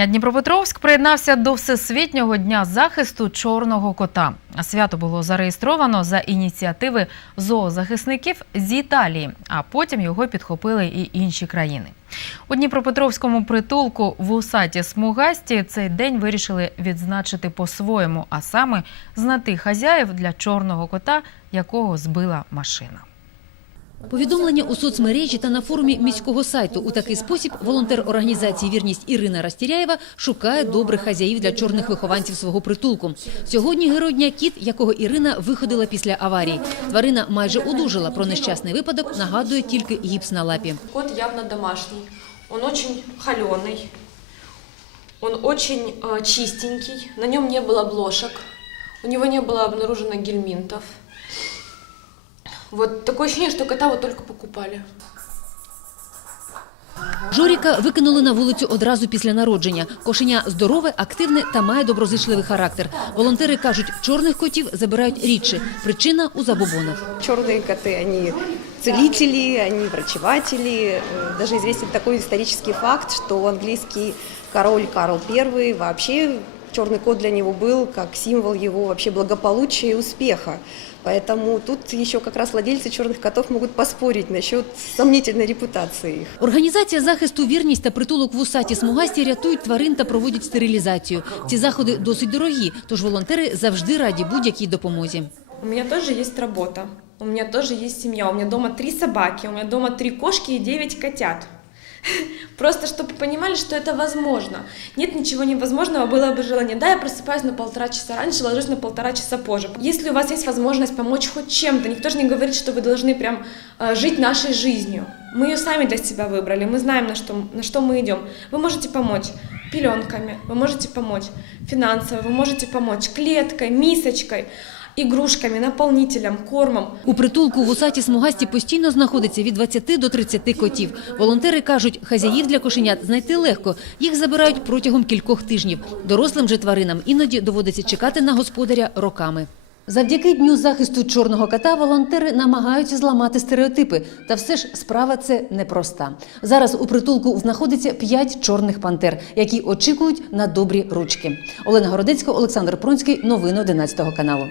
квітня Дніпропетровськ приєднався до Всесвітнього дня захисту чорного кота. Свято було зареєстровано за ініціативи зоозахисників з Італії, а потім його підхопили і інші країни. У Дніпропетровському притулку в Усаті Смугасті цей день вирішили відзначити по-своєму, а саме знати хазяїв для чорного кота, якого збила машина. Повідомлення у соцмережі та на форумі міського сайту у такий спосіб волонтер організації Вірність Ірина Растіряєва шукає добрих хазяїв для чорних вихованців свого притулку. Сьогодні герой дня кіт, якого Ірина виходила після аварії. Тварина майже одужала. Про нещасний випадок нагадує тільки гіпс на лапі. Кот явно домашний. Он очень холеный. Он очень э, чистенький. На нем не было блошек. У него не было обнаружено гельминтов. Вот такое ощущение, что кота вот только покупали. Жоріка викинули на вулицю одразу після народження. Кошеня здорове, активне та має доброзичливий характер. Волонтери кажуть, чорних котів забирають рідше. Причина у забобонах. Черные коты, они целители, они врачеватели. Э, Даже известен такой исторический факт, что английский король Карл I вообще черный кот для него был как символ его вообще благополучия и успеха. Поэтому тут еще как раз владельцы черных котов могут поспорить насчет сомнительной репутации их. Організація захисту вірність та притулок в усаті смугасті рятують тварин та проводять стерилізацію. Ці заходи досить дорогі, тож волонтери завжди раді будь-якій допомозі. У меня тоже есть работа. У меня тоже есть семья. У меня дома три собаки, у меня дома три кошки и девять котят. Просто чтобы понимали, что это возможно. Нет ничего невозможного, было бы желание. Да, я просыпаюсь на полтора часа раньше, ложусь на полтора часа позже. Если у вас есть возможность помочь хоть чем-то, никто же не говорит, что вы должны прям э, жить нашей жизнью. Мы ее сами для себя выбрали, мы знаем, на что, на что мы идем. Вы можете помочь пеленками, вы можете помочь финансово, вы можете помочь клеткой, мисочкой, игрушками, наполнителем, кормом. У притулку в усаті смугасті постійно знаходиться від 20 до 30 котів. Волонтери кажуть, хазяїв для кошенят знайти легко. Їх забирають протягом кількох тижнів. Дорослим же тваринам іноді доводиться чекати на господаря роками. Завдяки дню захисту чорного кота волонтери намагаються зламати стереотипи. Та все ж справа це непроста. Зараз у притулку знаходиться п'ять чорних пантер, які очікують на добрі ручки. Олена Городецька, Олександр Пронський. Новини 11 каналу.